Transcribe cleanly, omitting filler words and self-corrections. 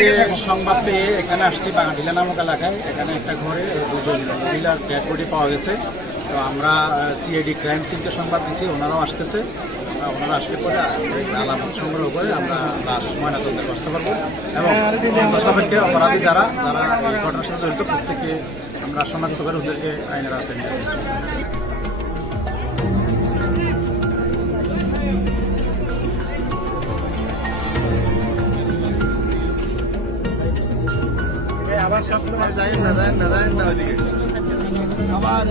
যে সংবাদ পেয়ে এখানে আসছি বাঙাটিলা নামক এলাকায়। এখানে একটা ঘরে দুজন মহিলার ডেড বডি পাওয়া গেছে। তো আমরা সিআইডি ক্রাইম সিনকে সংবাদ দিচ্ছি, ওনারাও আসতেছে। ওনারা আসলে পরে আলামত সংগ্রহ করে আমরা লাশ ময়নাতদন্তের ব্যবস্থা করবো এবং সাপেক্ষে অপরাধী যারা যারা এই ঘটনার সাথে জড়িত প্রত্যেককে আমরা শনাক্ত করে ওদেরকে আইনের আওতায় নিয়ে যাচ্ছি। আবার সব যায় না আবার